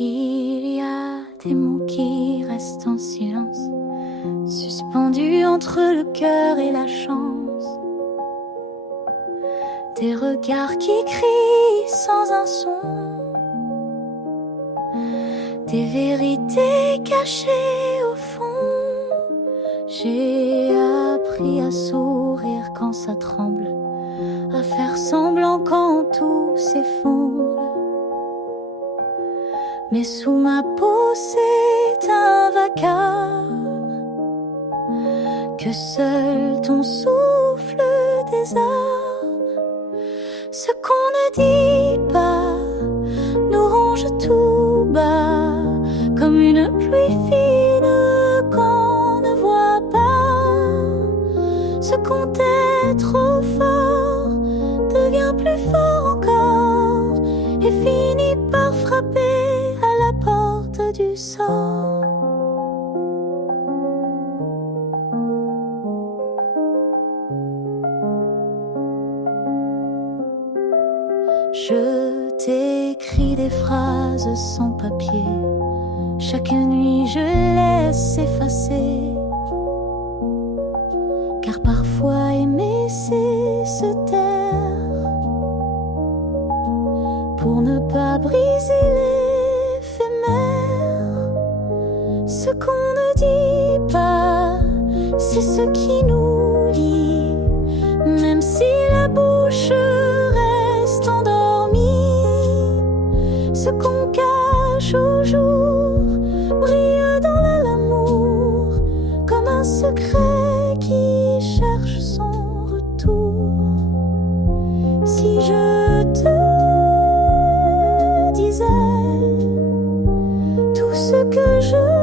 Il y a des mots qui restent en silence, suspendus entre le cœur et la chance. Des regards qui crient sans un son, des vérités cachées au fond. J'ai appris à sourire quand ça tremble, à faire semblant quand tout s'effondre. Mais sous ma peau c'est un vacarme que seul ton souffle désarme. Ce qu'on ne dit pas nous ronge tout bas, comme une pluie fine qu'on ne voit pas. Ce qu'on tait trop fort devient plus fort encore et finit par frapper du sort. Je t'écris des phrases sans papier, chaque nuit je laisse effacer, car parfois aimer c'est se taire, pour ne pas briser l'éphémère. Ce qu'on ne dit pas, c'est ce qui nous lie, même si la bouche reste endormie. Ce qu'on cache au jour brille dans l'amour, comme un secret qui cherche son retour. Si je te disais tout ce que je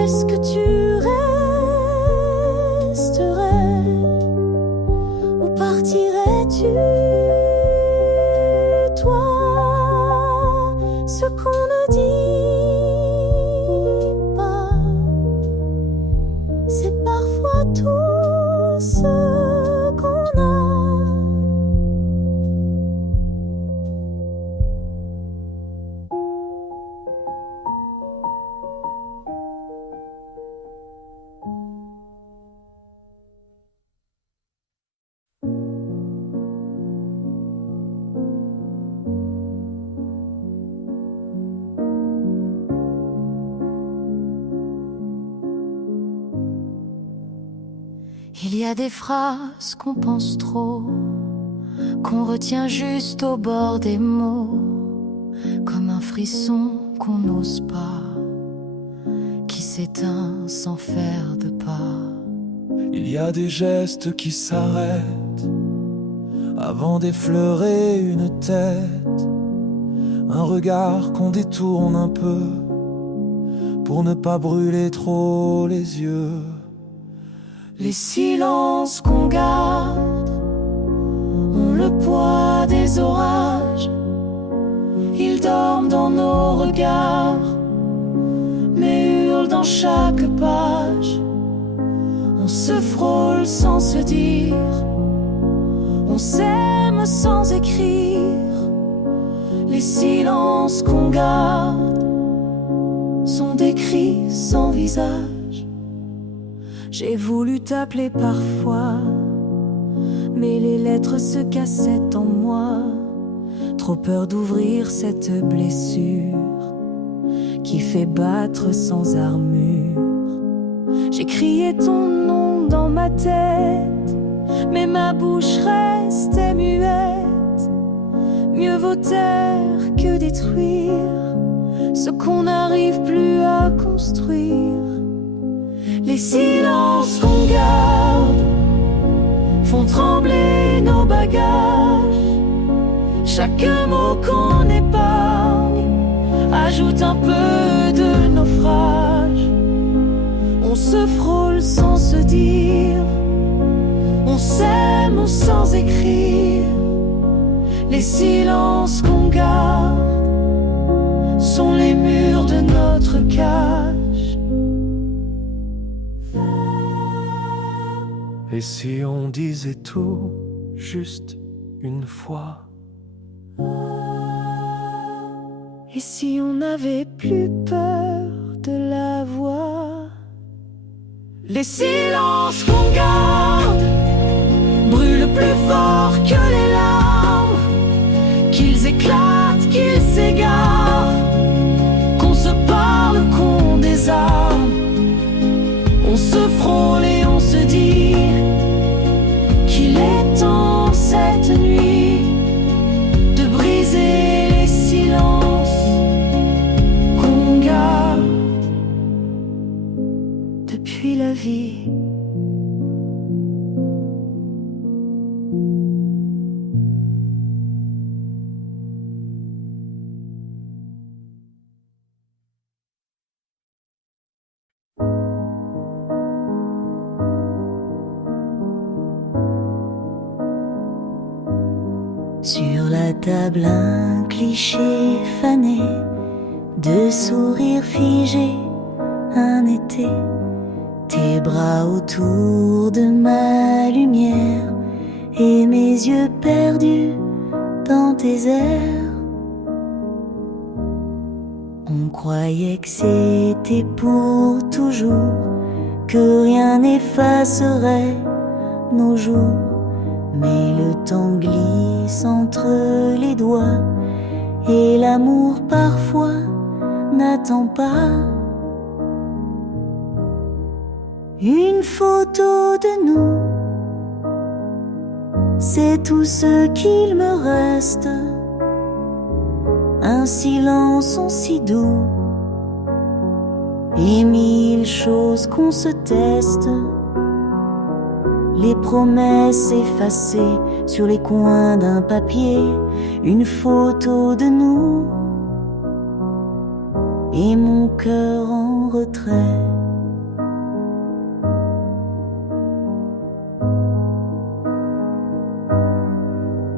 est-ce que tu resterais ou partirais-tu, toi? Ce qu'on ne dit pas, c'est parfois tout ce qu'on a. Il y a des phrases qu'on pense trop, qu'on retient juste au bord des mots, comme un frisson qu'on n'ose pas, qui s'éteint sans faire de pas. Il y a des gestes qui s'arrêtent avant d'effleurer une tête, un regard qu'on détourne un peu pour ne pas brûler trop les yeux. Les silences qu'on garde ont le poids des orages. Ils dorment dans nos regards, mais hurlent dans chaque page. On se frôle sans se dire, on s'aime sans écrire. Les silences qu'on garde sont des cris sans visage. J'ai voulu t'appeler parfois, mais les lettres se cassaient en moi. Trop peur d'ouvrir cette blessure qui fait battre sans armure. J'ai crié ton nom dans ma tête, mais ma bouche restait muette. Mieux vaut taire que détruire ce qu'on n'arrive plus à construire. Les silences qu'on garde font trembler nos bagages. Chaque mot qu'on épargne ajoute un peu de naufrage. On se frôle sans se dire, on s'aime sans écrire. Les silences qu'on garde sont les murs de notre cage. Et si on disait tout juste une fois? Et si on n'avait plus peur de la voix? Les silences qu'on garde brûlent plus fort que les larmes, qu'ils éclatent, qu'ils s'égarent, qu'on se parle, qu'on désarme. On se frôle et on se dit qu'il est temps cette nuit de briser les silences qu'on garde depuis la vie. Sur la table un cliché fané de sourire figé, un été, tes bras autour de ma lumière et mes yeux perdus dans tes airs. On croyait que c'était pour toujours, que rien n'effacerait nos jours. Mais le temps glisse entre les doigts et l'amour parfois n'attend pas. Une photo de nous, c'est tout ce qu'il me reste. Un silence si doux et mille choses qu'on se teste. Les promesses effacées sur les coins d'un papier, une photo de nous et mon cœur en retrait.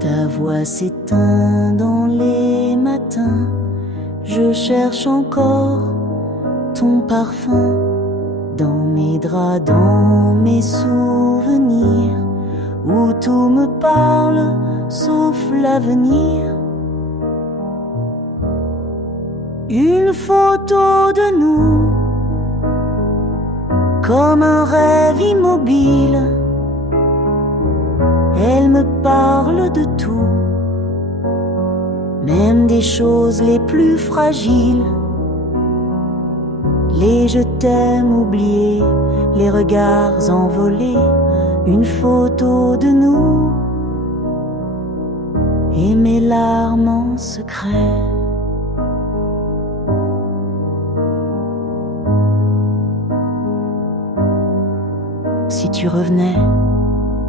Ta voix s'éteint dans les matins, je cherche encore ton parfum. Dans mes draps, dans mes souvenirs, où tout me parle sauf l'avenir. Une photo de nous, comme un rêve immobile. Elle me parle de tout, même des choses les plus fragiles. Les je t'aime oubliés, les regards envolés, une photo de nous et mes larmes en secret. Si tu revenais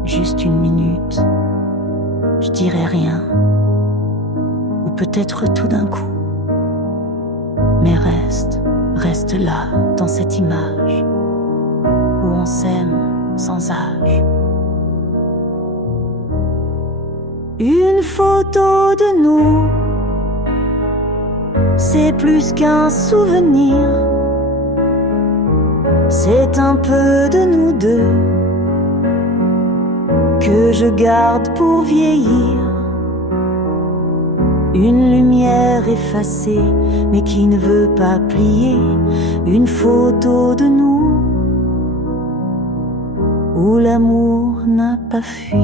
juste une minute, je dirais rien, ou peut-être tout d'un coup, mais reste là, dans cette image où on s'aime sans âge. Une photo de nous, c'est plus qu'un souvenir, c'est un peu de nous deux que je garde pour vieillir. Une lumière effacée, mais qui ne veut pas plier. Une photo de nous, où l'amour n'a pas fui.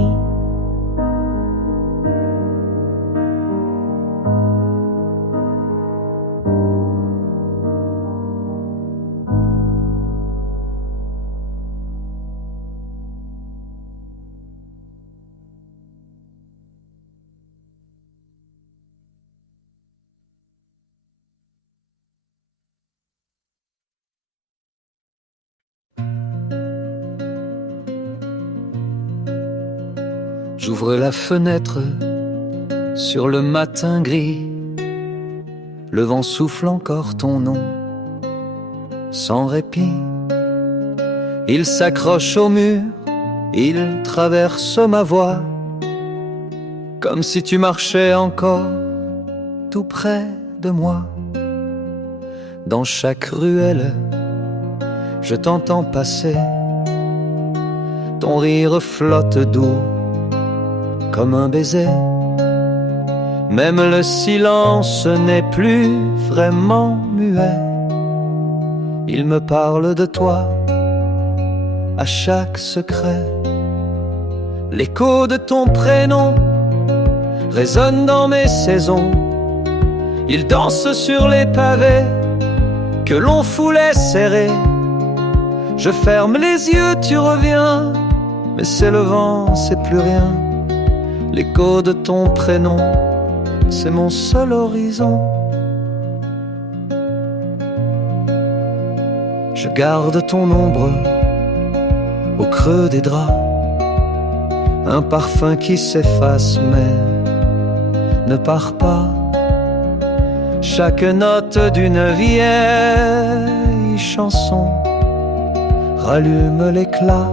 J'ouvre la fenêtre sur le matin gris. Le vent souffle encore ton nom sans répit. Il s'accroche au mur, il traverse ma voie, comme si tu marchais encore tout près de moi. Dans chaque ruelle, je t'entends passer, ton rire flotte doux comme un baiser. Même le silence n'est plus vraiment muet. Il me parle de toi à chaque secret. L'écho de ton prénom résonne dans mes saisons. Il danse sur les pavés que l'on foulait serrés. Je ferme les yeux, tu reviens, mais c'est le vent, c'est plus rien. L'écho de ton prénom, c'est mon seul horizon. Je garde ton ombre au creux des draps, un parfum qui s'efface mais ne part pas. Chaque note d'une vieille chanson rallume l'éclat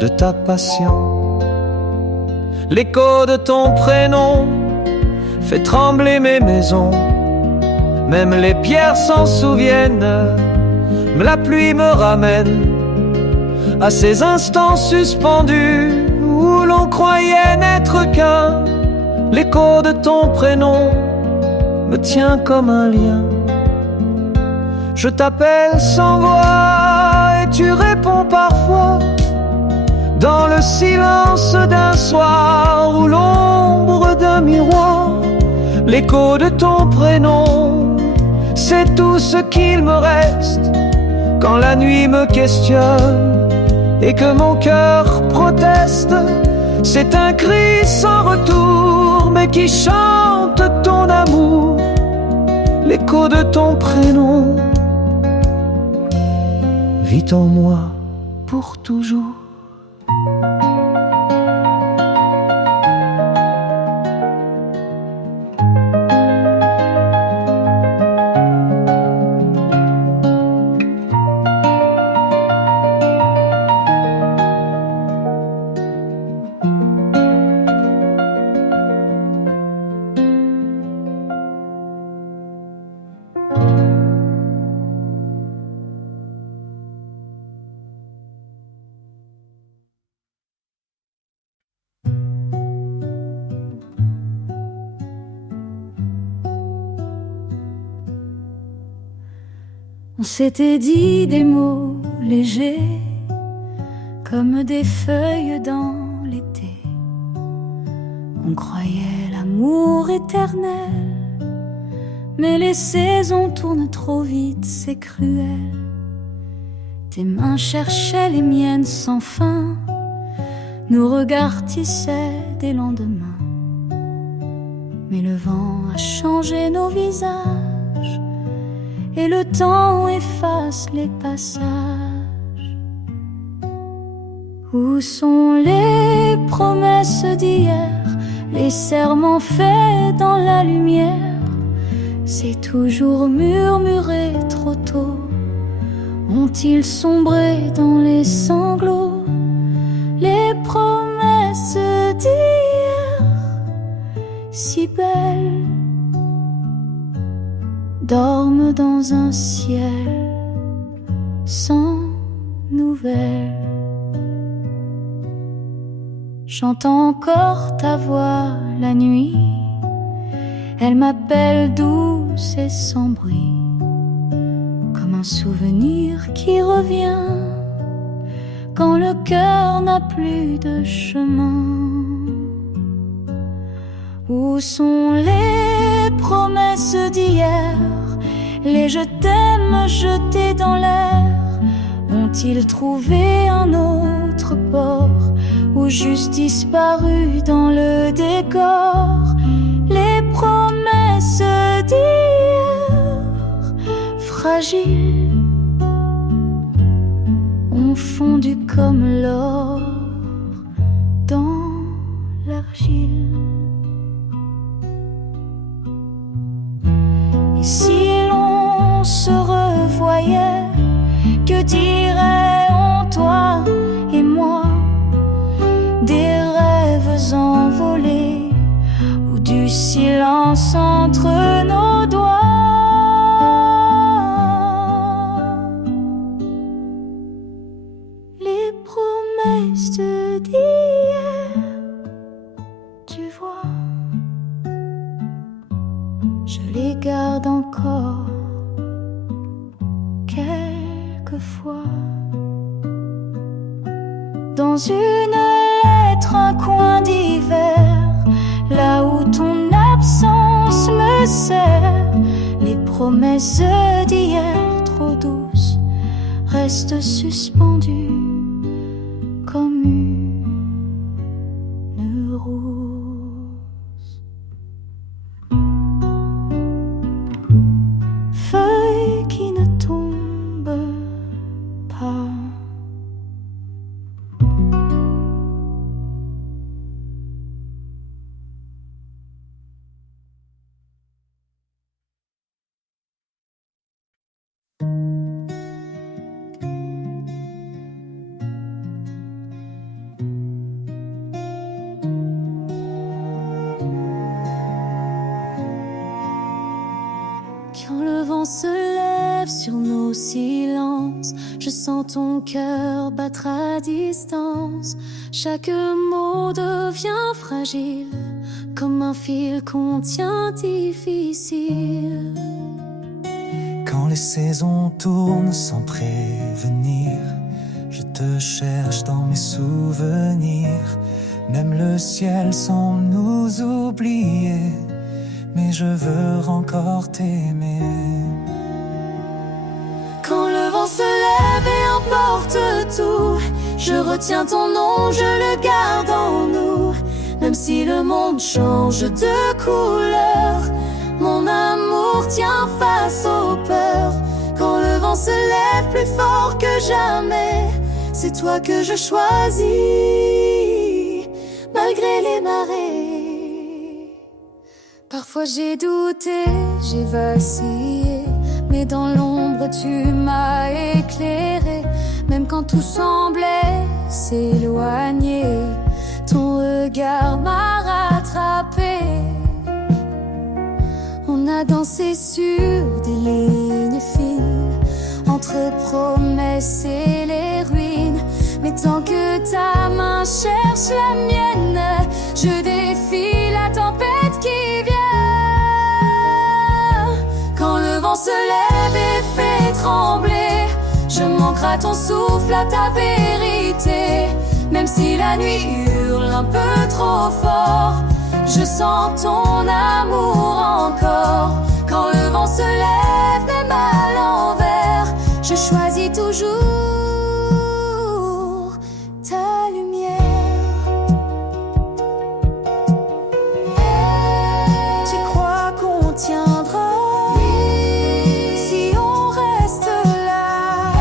de ta passion. L'écho de ton prénom fait trembler mes maisons. Même les pierres s'en souviennent, la pluie me ramène à ces instants suspendus où l'on croyait n'être qu'un. L'écho de ton prénom me tient comme un lien. Je t'appelle sans voix et tu réponds parfois dans le silence d'un soir ou l'ombre d'un miroir. L'écho de ton prénom, c'est tout ce qu'il me reste quand la nuit me questionne et que mon cœur proteste. C'est un cri sans retour mais qui chante ton amour. L'écho de ton prénom vit en moi pour toujours. On s'était dit des mots légers comme des feuilles dans l'été. On croyait l'amour éternel, mais les saisons tournent trop vite, c'est cruel. Tes mains cherchaient les miennes sans fin, nos regards tissaient des lendemains. Mais le vent a changé nos visages et le temps efface les passages. Où sont les promesses d'hier, les serments faits dans la lumière? C'est toujours murmuré trop tôt. Ont-ils sombré dans les sanglots? Les promesses d'hier, si belles, dorment dans un ciel sans nouvelles. J'entends encore ta voix la nuit, elle m'appelle douce et sans bruit, comme un souvenir qui revient quand le cœur n'a plus de chemin. Où sont les promesses d'hier, les je t'aime jetés dans l'air? Ont-ils trouvé un autre port ou juste disparu dans le décor? Les promesses d'hier, fragiles, ont fondu comme l'or dans l'argile. Et si l'on se revoyait, que diraient-on toi et moi? Des rêves envolés ou du silence entre nos doigts? Les promesses quelquefois. Dans une lettre, un coin d'hiver, là où ton absence me sert, les promesses d'hier trop douces restent suspendues comme une rose. Feuille qui ne tombe pas. Quand le vent se lève sur nos silences, je sens ton cœur battre à distance. Chaque mot devient fragile, comme un fil qu'on tient difficile. Quand les saisons tournent sans prévenir, je te cherche dans mes souvenirs. Même le ciel semble nous oublier, mais je veux encore t'aimer. Quand le vent se lève et emporte tout, je retiens ton nom, je le garde en nous. Même si le monde change de couleur, mon amour tient face aux peurs. Quand le vent se lève plus fort que jamais, c'est toi que je choisis, malgré les marées. Parfois j'ai douté, j'ai vacillé, mais dans l'ombre tu m'as éclairé. Même quand tout semblait s'éloigner, ton regard m'a rattrapé. On a dansé sur des lignes fines, entre promesses et les ruines. Mais tant que ta main cherche la mienne, je défie la tempête qui vient. Quand le vent se lève et fait trembler, je manquerai à ton souffle, à ta vérité. Même si la nuit hurle un peu trop fort, je sens ton amour encore. Quand le vent se lève, même à l'envers, je choisis toujours ta lumière. Tu crois qu'on tiendra si on reste là,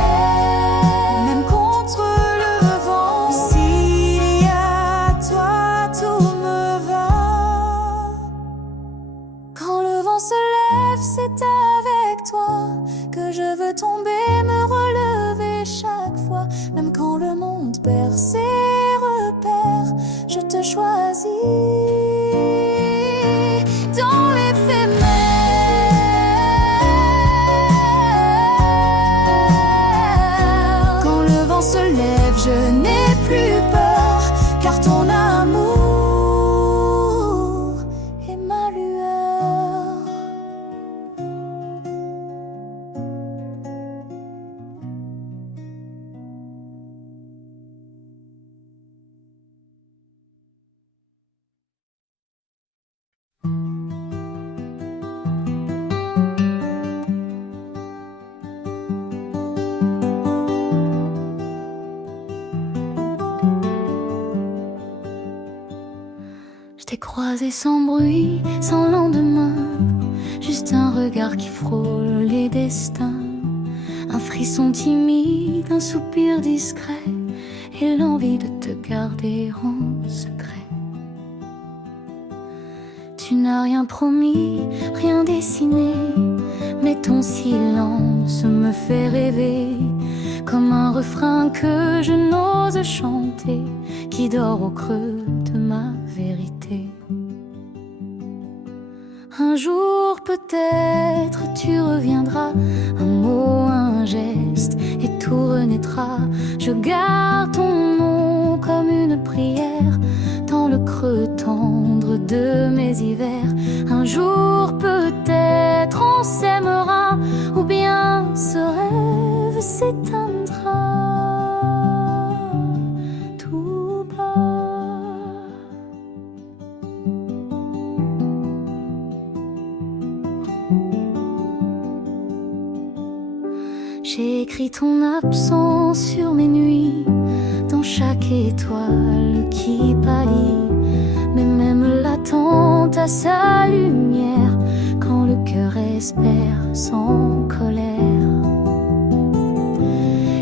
même contre le vent? S'il y a toi, tout me va. Quand le vent se lève, c'est avec toi que je veux tomber, me relever chaque fois. Même quand le monde perd ses repères, je te choisis dans l'éphémère. Quand le vent se lève, je n'ai plus peur, car ton amour est ma lueur. Je t'ai croisé sans bruit, sans lendemain, juste un regard qui frôle les destins. Un frisson timide, un soupir discret, et l'envie de te garder en secret. Tu n'as rien promis, rien dessiné, mais ton silence me fait rêver, comme un refrain que je n'ose chanter, qui dort au creux de ma vérité. Un jour peut-être tu reviendras, un mot, un geste, et tout renaîtra. Je garde ton nom comme une prière, dans le creux tendre de mes hivers. Un jour peut-être on s'aimera, ou bien ce rêve s'éteindra. J'ai écrit ton absence sur mes nuits, dans chaque étoile qui pâlit. Mais même l'attente a sa lumière, quand le cœur espère sans colère.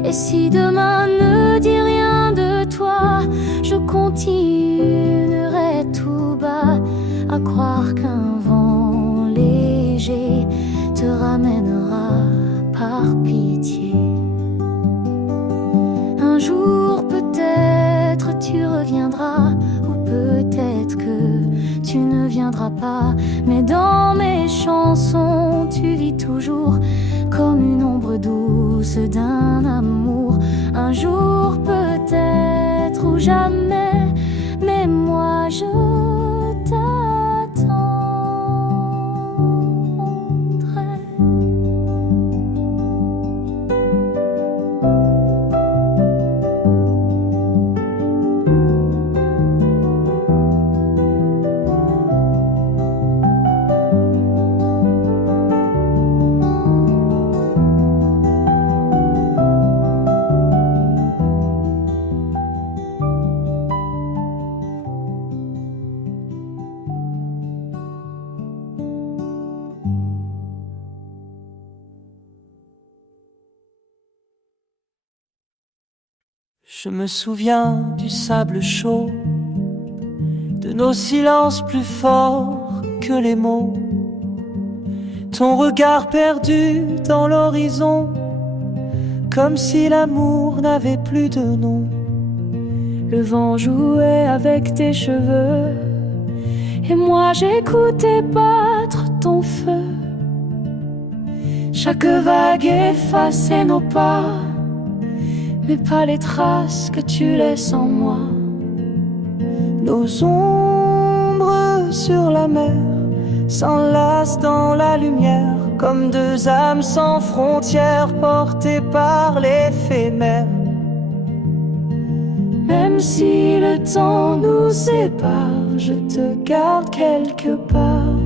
Et si demain ne dit rien de toi, je continuerai tout bas à croire qu'un vent léger te ramènera par pitié. Un jour peut-être tu reviendras, ou peut-être que tu ne viendras pas. Mais dans mes chansons tu vis toujours comme une ombre douce d'un amour. Un jour peut-être ou jamais, mais moi je t'attendrai. Je me souviens du sable chaud, de nos silences plus forts que les mots, ton regard perdu dans l'horizon, comme si l'amour n'avait plus de nom. Le vent jouait avec tes cheveux, et moi j'écoutais battre ton feu. Chaque vague effaçait nos pas, mais pas les traces que tu laisses en moi. Nos ombres sur la mer s'enlacent dans la lumière, comme deux âmes sans frontières portées par l'éphémère. Même si le temps nous sépare, je te garde quelque part.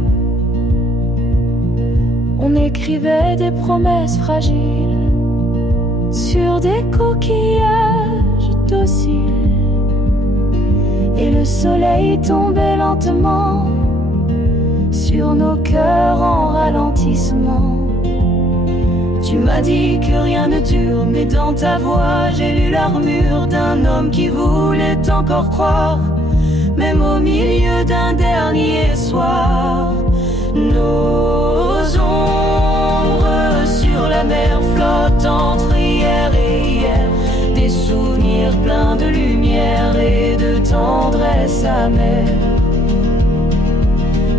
On écrivait des promesses fragiles sur des coquillages dociles, et le soleil tombait lentement sur nos cœurs en ralentissement. Tu m'as dit que rien ne dure, mais dans ta voix j'ai lu l'armure d'un homme qui voulait encore croire, même au milieu d'un dernier soir. Nos ombres sur la mer flottent entre hier et hier, des souvenirs pleins de lumière et de tendresse amère.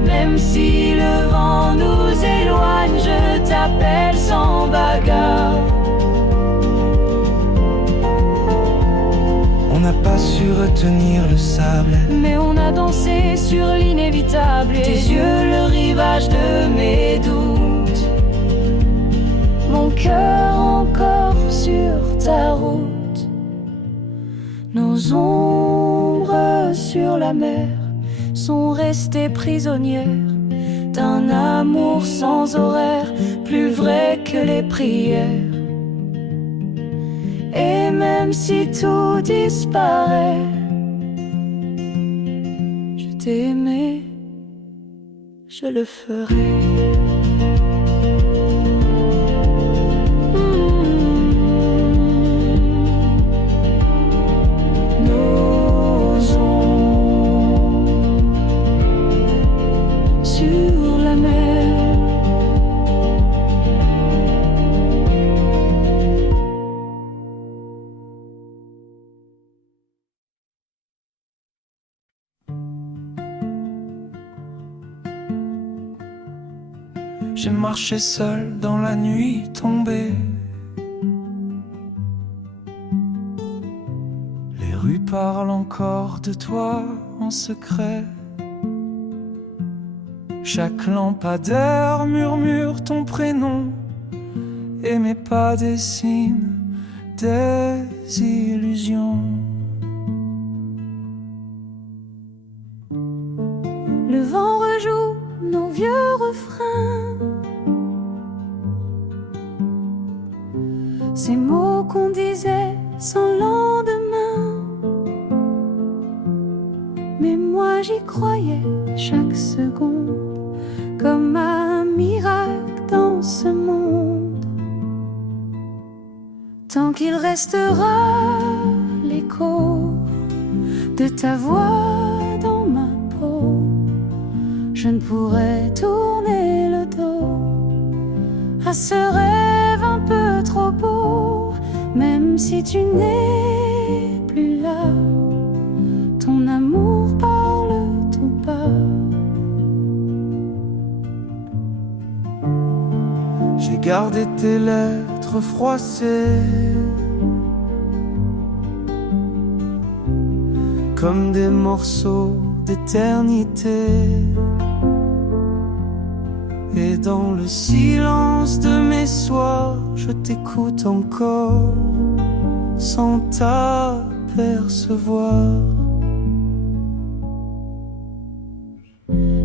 Même si le vent nous éloigne, je t'appelle sans bagarre. On n'a pas su retenir le sable, mais on a dansé sur l'inévitable. tes yeux le rivage de mes doutes, mon cœur encore sur ta route. Nos ombres sur la mer sont restées prisonnières d'un amour sans horaire, plus vrai que les prières. Et même si tout disparaît, je t'ai aimé, je le ferai. Nos ombres sur la mer. J'ai marché seul dans la nuit tombée. Les rues parlent encore de toi en secret. Chaque lampadaire murmure ton prénom, et mes pas dessinent des illusions. Le vent rejoue nos vieux refrains, ces mots qu'on disait sans lendemain. Mais moi j'y croyais chaque seconde, comme un miracle dans ce monde. Tant qu'il restera l'écho de ta voix dans ma peau, je ne pourrai tourner le dos à ce rêve un peu trop beau. Même si tu n'es plus là, ton amour parle tout bas. J'ai gardé tes lettres froissées comme des morceaux d'éternité. Et dans le silence de mes soirs, je t'écoute encore sans t'apercevoir.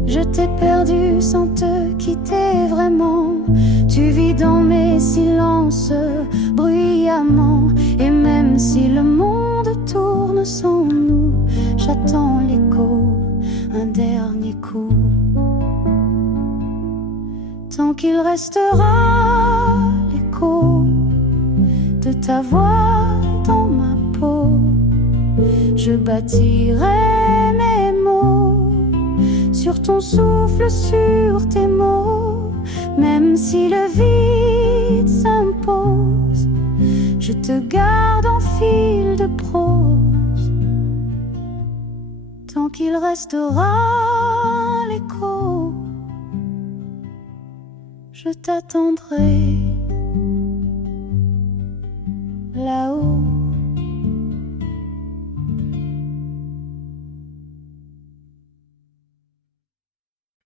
Je t'ai perdu sans te quitter vraiment. Tu vis dans mes silences bruyamment. Et même si le monde tourne sans nous, j'attends l'écho, un dernier coup. Tant qu'il restera l'écho de ta voix dans ma peau, je bâtirai mes mots sur ton souffle, sur tes mots. Même si le vide s'impose, je te garde en fil de prose. Tant qu'il restera l'écho, je t'attendrai là-haut.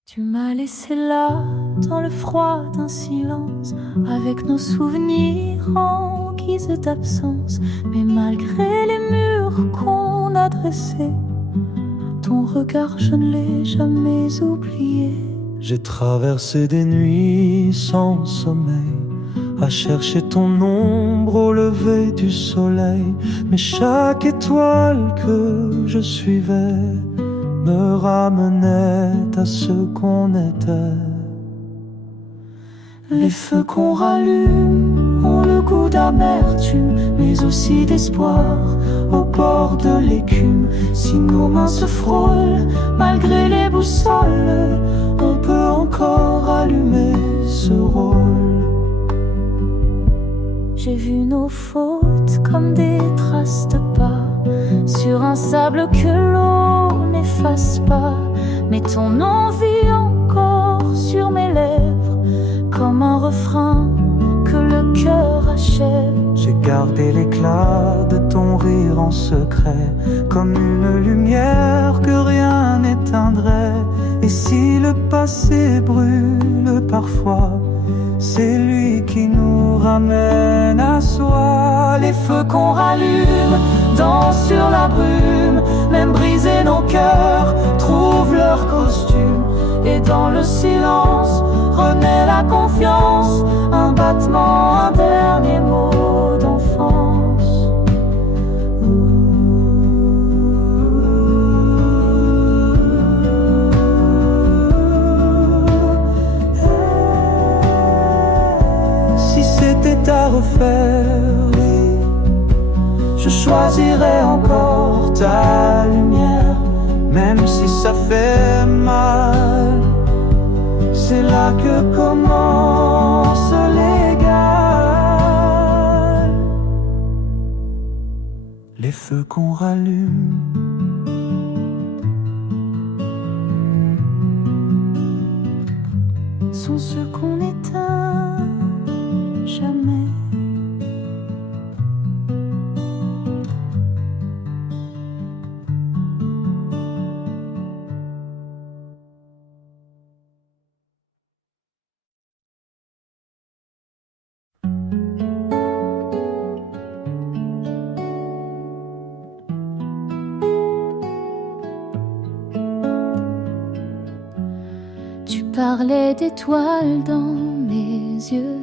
Tu m'as laissé là, dans le froid d'un silence, avec nos souvenirs en guise d'absence. Mais malgré les murs qu'on a dressés, ton regard je ne l'ai jamais oublié. J'ai traversé des nuits sans sommeil, à chercher ton ombre au lever du soleil. Mais chaque étoile que je suivais me ramenait à ce qu'on était. Les feux qu'on rallume ont le goût d'amertume, mais aussi d'espoir au bord de l'écume. Si nos mains se frôlent, malgré les boussoles, on peut encore allumer ce rôle. J'ai vu nos fautes comme des traces de pas sur un sable que l'eau n'efface pas. Mais ton nom vit encore sur mes lèvres, comme un refrain que le cœur achève. J'ai gardé l'éclat de ton rire en secret, comme une lumière que rien n'éteindrait. Et si le passé brûle parfois, c'est lui qui nous ramène à soi. Les feux qu'on rallume dansent sur la brume, même brisés nos cœurs trouvent leur costume. Et dans le silence renaît la confiance, un battement, un dernier mot d'enfance. Si c'était à refaire, oui, je choisirais encore ta lumière. Même si ça fait mal, c'est là que commence l'égal. Les feux qu'on rallume sont ceux qu'on éteint jamais. Tu parlais d'étoiles dans mes yeux,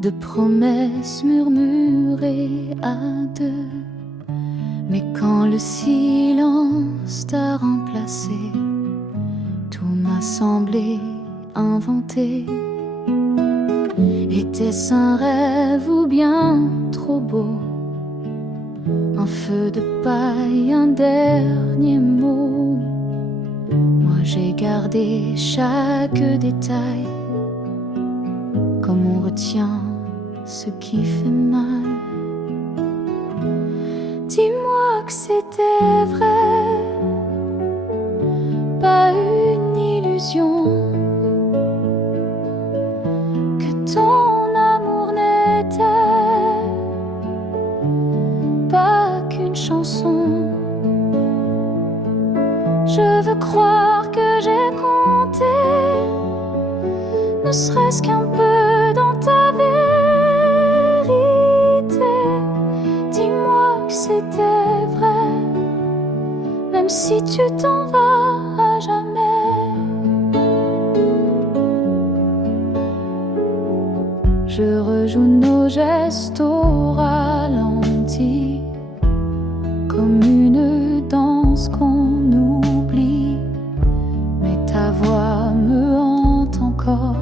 de promesses murmurées à deux. Mais quand le silence t'a remplacé, tout m'a semblé inventé. Était-ce un rêve ou bien trop beau? Un feu de paille, un dernier mot. Moi j'ai gardé chaque détail, comme on retient ce qui fait mal. Dis-moi que c'était vrai, pas une illusion, que ton amour n'était pas qu'une chanson. Je veux croire que j'ai compté, ne serait-ce qu'un peu dans ta vérité. Dis-moi que c'était vrai, même si tu t'en vas à jamais. Je rejoue nos gestes au ralenti, comme une danse qu'on oublie. Mais ta voix me hante encore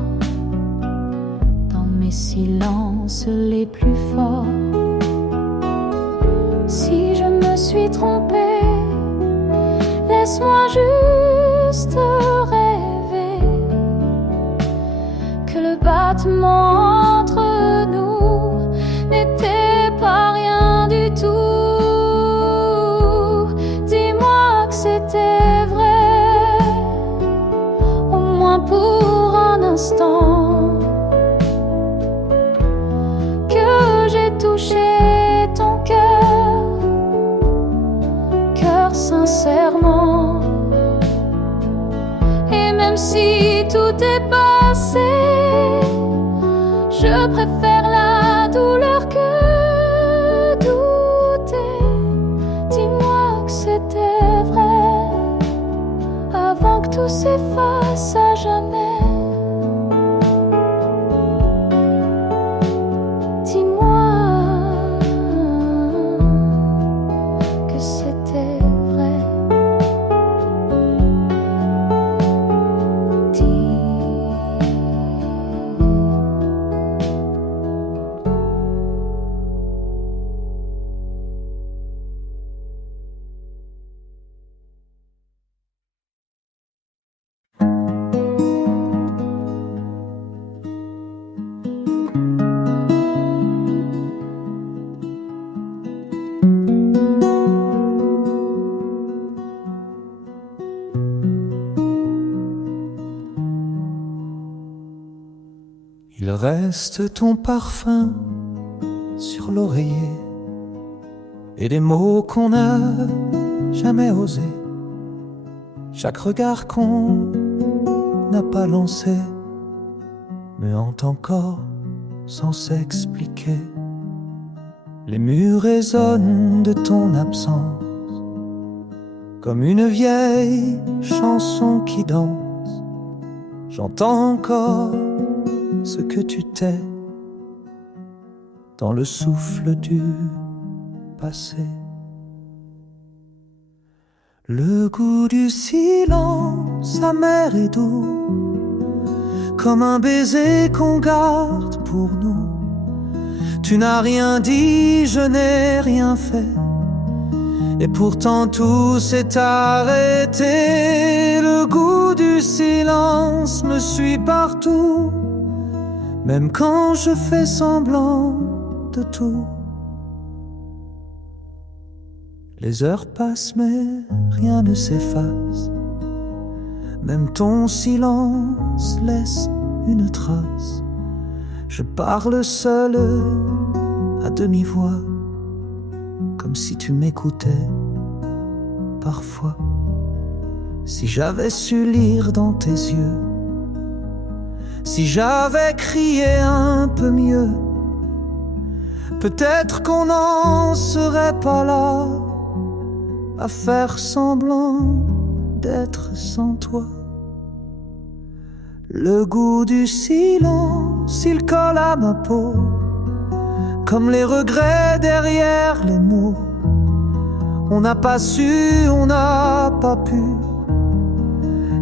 dans mes silences les plus forts. Si je me suis trompée, laisse-moi juste rêver que le battement entre nous n'était pas rien du tout. Dis-moi que c'était vrai, au moins pour un instant, que j'ai touché ton cœur sincèrement. Et même si tout est passé, je préfère la douleur que douter. Dis-moi que c'était vrai, avant que tout s'efface à jamais. Dis-moi que c'était vrai. Il reste ton parfum sur l'oreiller et des mots qu'on n'a jamais osés. Chaque regard qu'on n'a pas lancé me hante encore sans s'expliquer. Les murs résonnent de ton absence comme une vieille chanson qui danse. J'entends encore ce que tu t'es dans le souffle du passé. Le goût du silence amer et doux, comme un baiser qu'on garde pour nous. Tu n'as rien dit, je n'ai rien fait, et pourtant tout s'est arrêté. Le goût du silence me suit partout, même quand je fais semblant de tout. Les heures passent mais rien ne s'efface, même ton silence laisse une trace. Je parle seul à demi-voix, comme si tu m'écoutais parfois. Si j'avais su lire dans tes yeux, si j'avais crié un peu mieux, peut-être qu'on n'en serait pas là, à faire semblant d'être sans toi. Le goût du silence s'il colle à ma peau, comme les regrets derrière les mots. On n'a pas su, on n'a pas pu,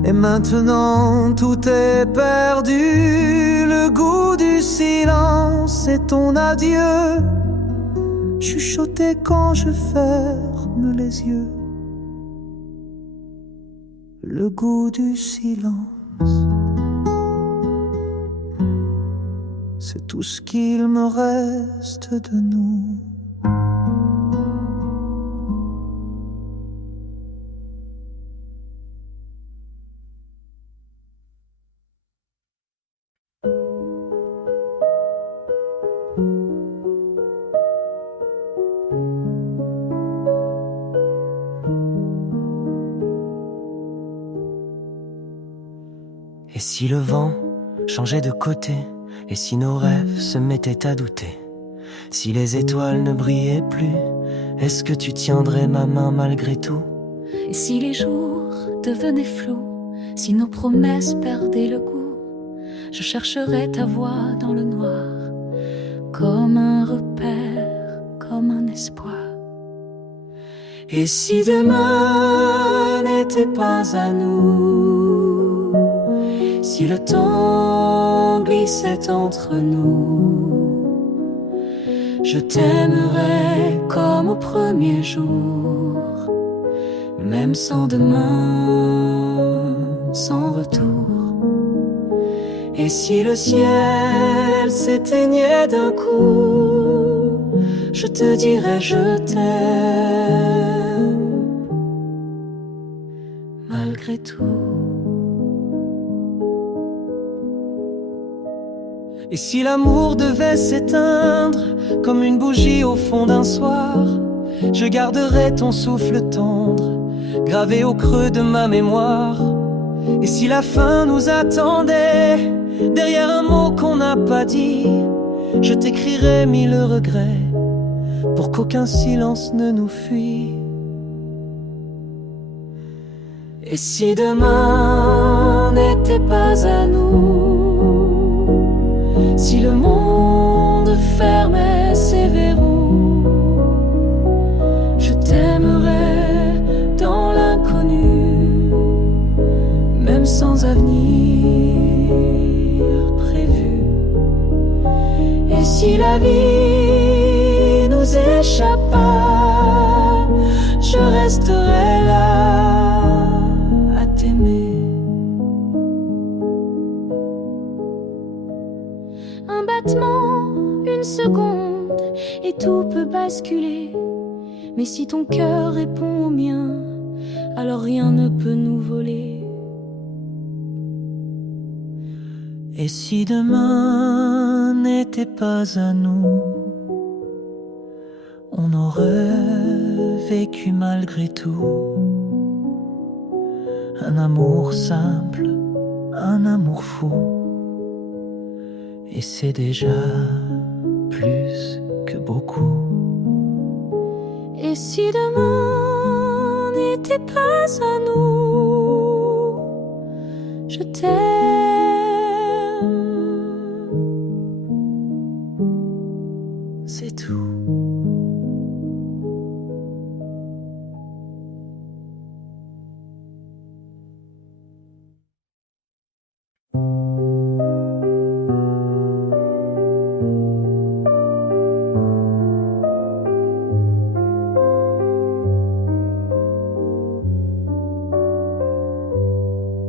et maintenant tout est perdu. Le goût du silence est ton adieu, chuchoté quand je ferme les yeux. Le goût du silence, c'est tout ce qu'il me reste de nous. Et si le vent changeait de côté, et si nos rêves se mettaient à douter, si les étoiles ne brillaient plus, est-ce que tu tiendrais ma main malgré tout? Et si les jours devenaient flous, si nos promesses perdaient le goût, je chercherais ta voix dans le noir, comme un repère, comme un espoir. Et si demain n'était pas à nous, si le temps glissait entre nous, je t'aimerais comme au premier jour, même sans demain, sans retour. Et si le ciel s'éteignait d'un coup, je te dirais je t'aime, malgré tout. Et si l'amour devait s'éteindre comme une bougie au fond d'un soir, je garderais ton souffle tendre, gravé au creux de ma mémoire. Et si la fin nous attendait derrière un mot qu'on n'a pas dit, je t'écrirais 1000 regrets pour qu'aucun silence ne nous fuit. Et si demain n'était pas à nous, si le monde fermait ses verrous, je t'aimerais dans l'inconnu, même sans avenir prévu. Et si la vie nous échappa, je resterai là à t'aimer. Un battement, une seconde, et tout peut basculer. Mais si ton cœur répond au mien, alors rien ne peut nous voler. Et si demain n'était pas à nous, on aurait vécu malgré tout un amour simple, un amour fou. Et c'est déjà plus que beaucoup. Et si demain n'était pas à nous, je t'aime, c'est tout.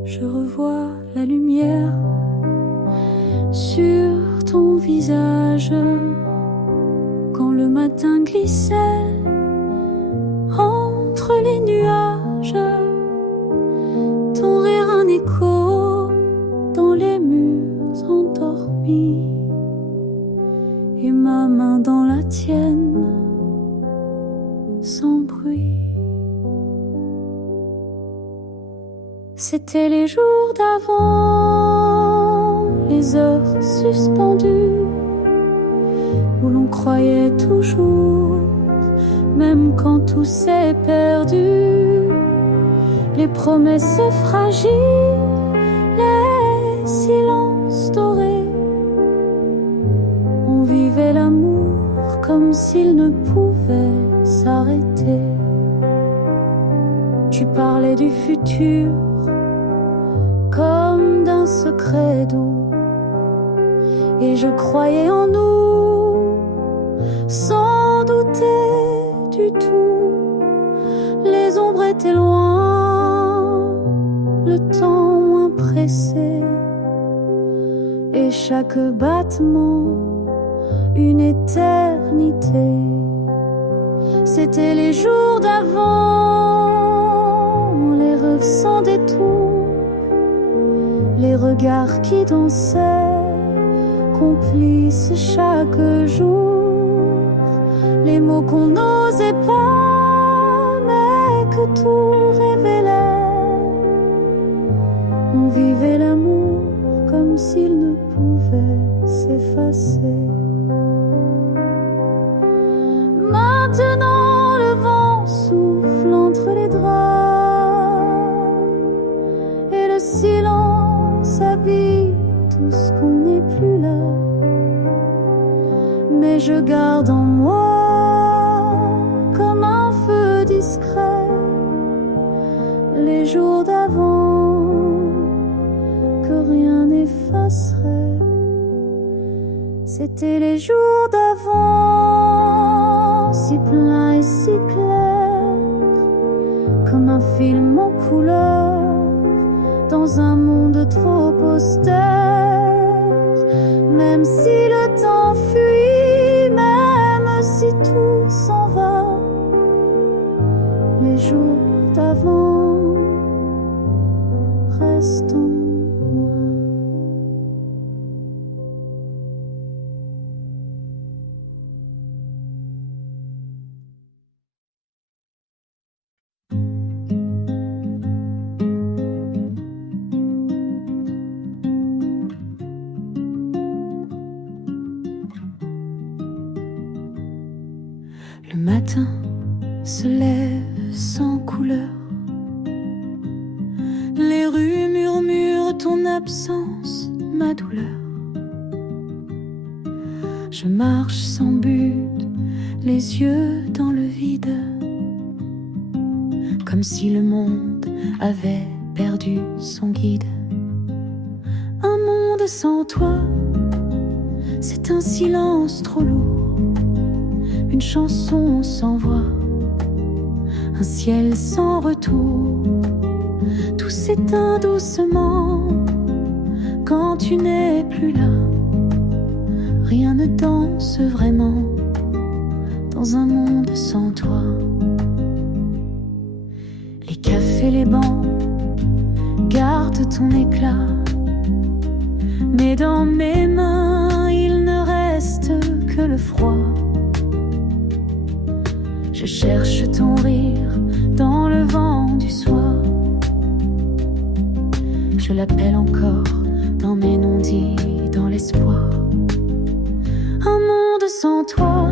je revois la lumière sur ton visage quand le matin glissait entre les nuages, ton rire un écho dans les murs endormis et ma main dans la tienne sans bruit. C'était les jours d'avant, les heures suspendues, où l'on croyait toujours, même quand tout s'est perdu. Les promesses fragiles, les silences dorés, comme s'il ne pouvait s'arrêter. Tu parlais du futur comme d'un secret doux, et je croyais en nous sans douter du tout. Les ombres étaient loin, le temps moins pressé, et chaque battement une éternité. C'était les jours d'avant, les rêves sans détour, les regards qui dansaient, complices chaque jour, les mots qu'on n'osait pas, mais que tout révélait. On vivait l'amour comme s'il ne pouvait s'effacer. Maintenant le vent souffle entre les draps, et le silence habille tout ce qu'on n'est plus là. Mais je garde en moi comme un feu discret les jours d'avant que rien n'effacerait. C'était les jours d'avant, si pleins et si clairs, comme un film en couleur dans un monde trop austère. Même si le temps fuit, même si tout s'en va, les jours d'avant restent en moi. Le matin se lève sans couleur, les rues murmurent ton absence, ma douleur. Je marche sans but, les yeux dans le vide, comme si le monde avait perdu son guide. Un monde sans toi, c'est un silence trop lourd. Une chanson sans voix, un ciel sans retour. Tout s'éteint doucement quand tu n'es plus là. Rien ne danse vraiment dans un monde sans toi. Les cafés, les bancs gardent ton éclat, mais dans mes mains il ne reste que le froid. Je cherche ton rire dans le vent du soir. Je l'appelle encore dans mes non-dits, dans l'espoir. Un monde sans toi,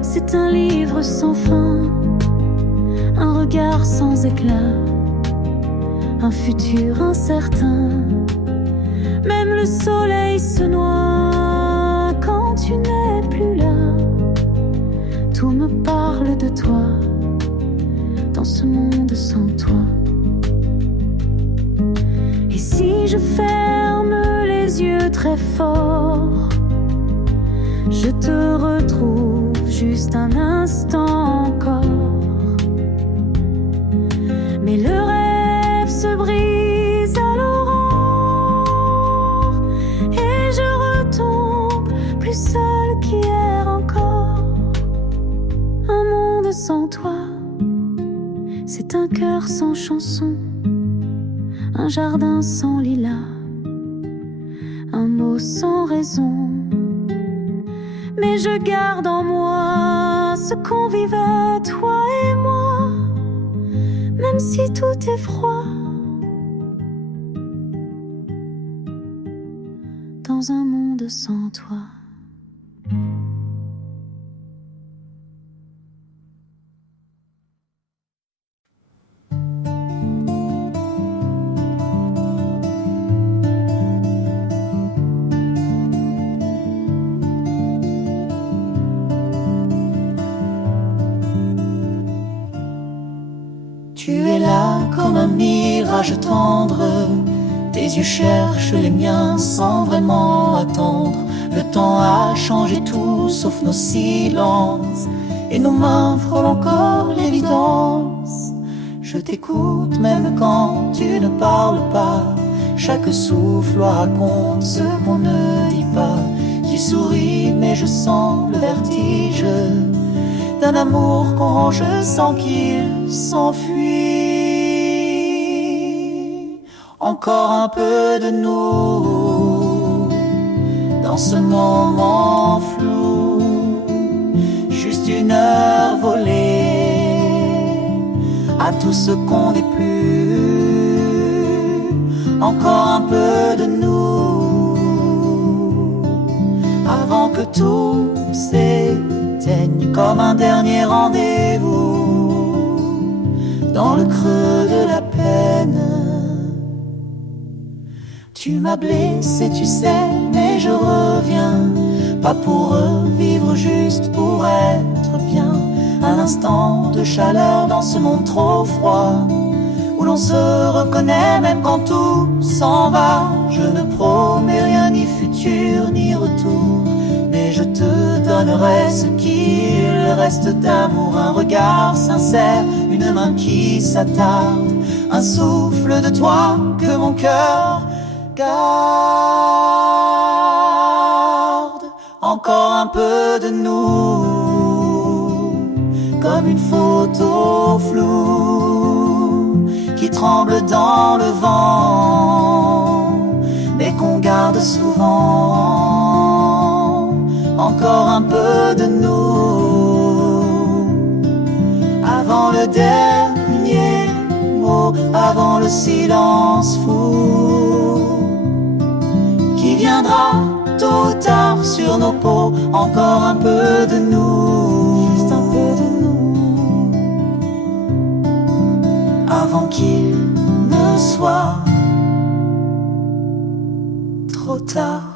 c'est un livre sans fin, un regard sans éclat, un futur incertain. Même le soleil se noie quand tu n'es plus là. Tout me parle de toi, dans ce monde sans toi. Et si je ferme les yeux très fort, je te retrouve juste un instant encore. Mais le rêve se brise à l'aurore, et je retombe plus seule qu'hier encore. Un monde sans toi, c'est un cœur sans chanson, un jardin sans lilas, un mot sans raison. Mais je garde en moi ce qu'on vivait, toi et moi, même si tout est froid. Dans un monde sans toi. es là comme un mirage tendre. Tes yeux cherchent les miens sans vraiment attendre. Le temps a changé tout sauf nos silences, et nos mains frôlent encore l'évidence. Je t'écoute même quand tu ne parles pas. Chaque souffle raconte ce qu'on ne dit pas. Tu souris mais je sens le vertige d'un amour qu'on ronge sans qu'il s'enfuit. Encore un peu de nous dans ce moment flou, juste une heure volée à tout ce qu'on n'est plus. Encore un peu de nous avant que tout s'éteigne, comme un dernier rendez-vous dans le creux de la peine. Tu m'as blessé, tu sais, mais je reviens, pas pour revivre, juste pour être bien. Un instant de chaleur dans ce monde trop froid, où l'on se reconnaît même quand tout s'en va. Je ne promets rien, ni futur, ni retour, mais je te donnerai ce qu'il reste d'amour. Un regard sincère, une main qui s'attarde, un souffle de toi que mon cœur garde. Encore un peu de nous, comme une photo floue qui tremble dans le vent, mais qu'on garde souvent. Encore un peu de nous avant le dernier mot, avant le silence fou qui viendra tôt ou tard sur nos peaux. Encore un peu de nous, juste un peu de nous, avant qu'il ne soit trop tard.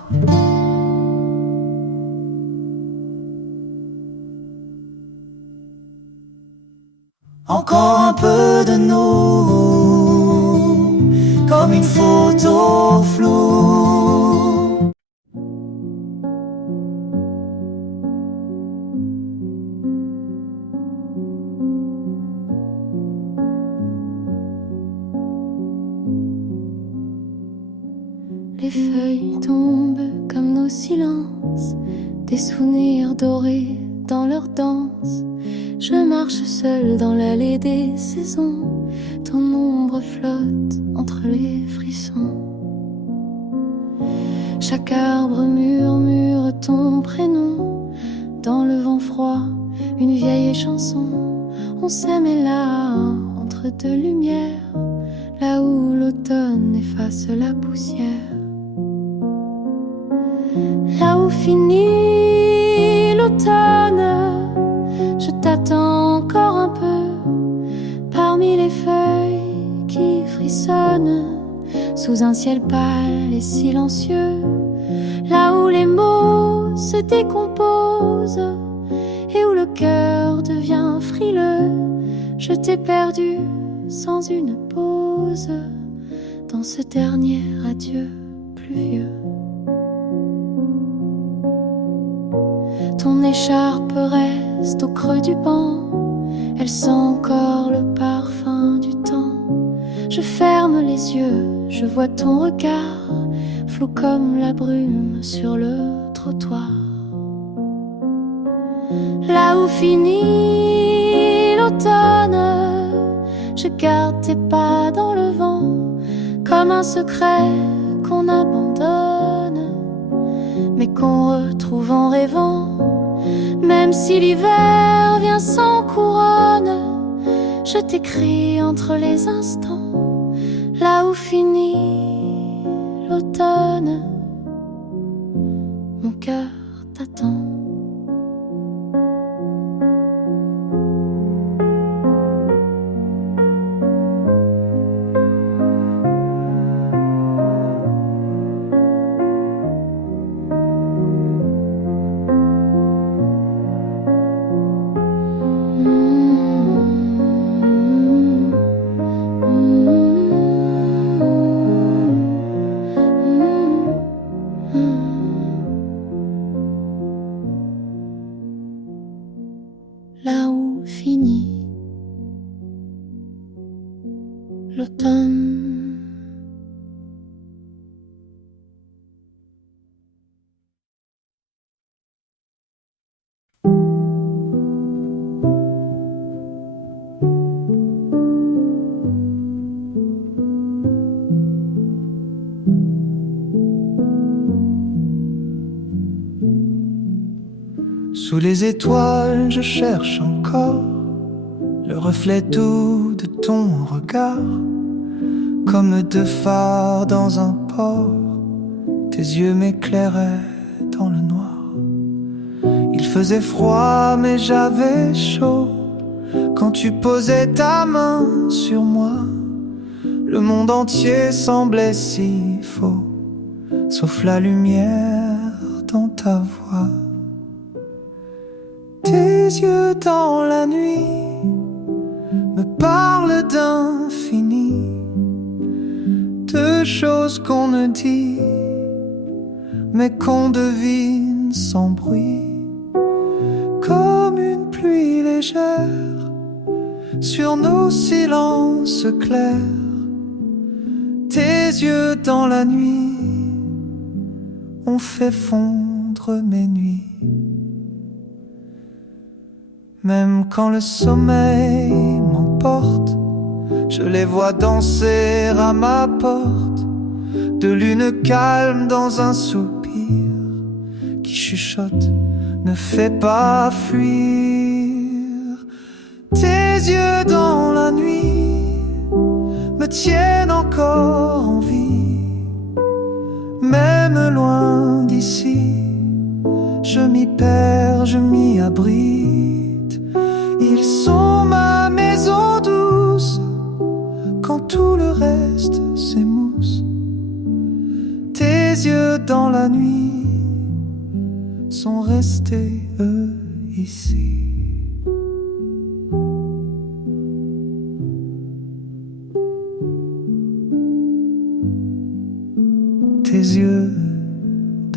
Encore un peu de nous, comme une photo floue. Les feuilles tombent comme nos silences, des souvenirs dorés dans leur danse. Je marche seule dans l'allée des saisons, ton ombre flotte entre les frissons. Chaque arbre murmure ton prénom, dans le vent froid, une vieille chanson. On s'aimait là, entre deux lumières, là où l'automne efface la poussière. Là où finit l'automne, je t'attends encore un peu, parmi les feuilles qui frissonnent, sous un ciel pâle et silencieux, là où les mots se décomposent et où le cœur devient frileux. Je t'ai perdu sans une pause, dans ce dernier adieu pluvieux. Ton écharpe reste au creux du banc, elle sent encore le parfum du temps. Je ferme les yeux, je vois ton regard, flou comme la brume sur le trottoir. Là où finit l'automne, je garde tes pas dans le vent, comme un secret qu'on abandonne, mais qu'on retrouve en rêvant. Même si l'hiver vient sans couronne, je t'écris entre les instants, là où finit l'automne, mon cœur t'attend. fini. L'automne. Sous les étoiles, je cherche encore le reflet doux de ton regard. Comme deux phares dans un port, tes yeux m'éclairaient dans le noir. Il faisait froid mais j'avais chaud quand tu posais ta main sur moi. Le monde entier semblait si faux, sauf la lumière dans ta voix. Tes yeux dans la nuit me parlent d'infini, de choses qu'on ne dit, mais qu'on devine sans bruit. Comme une pluie légère sur nos silences clairs. Tes yeux dans la nuit ont fait fondre mes nuits. Même quand le sommeil m'emporte, je les vois danser à ma porte. De lune calme dans un soupir qui chuchote, ne fais pas fuir. Tes yeux dans la nuit me tiennent encore en vie. Même loin d'ici, je m'y perds, je m'y abrite. Ils sont ma maison douce quand tout le reste s'émousse. Tes yeux dans la nuit sont restés, eux, ici. Tes yeux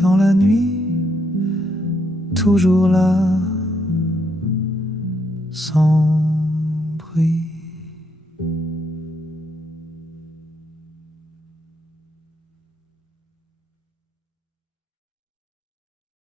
dans la nuit, toujours là, sans bruit.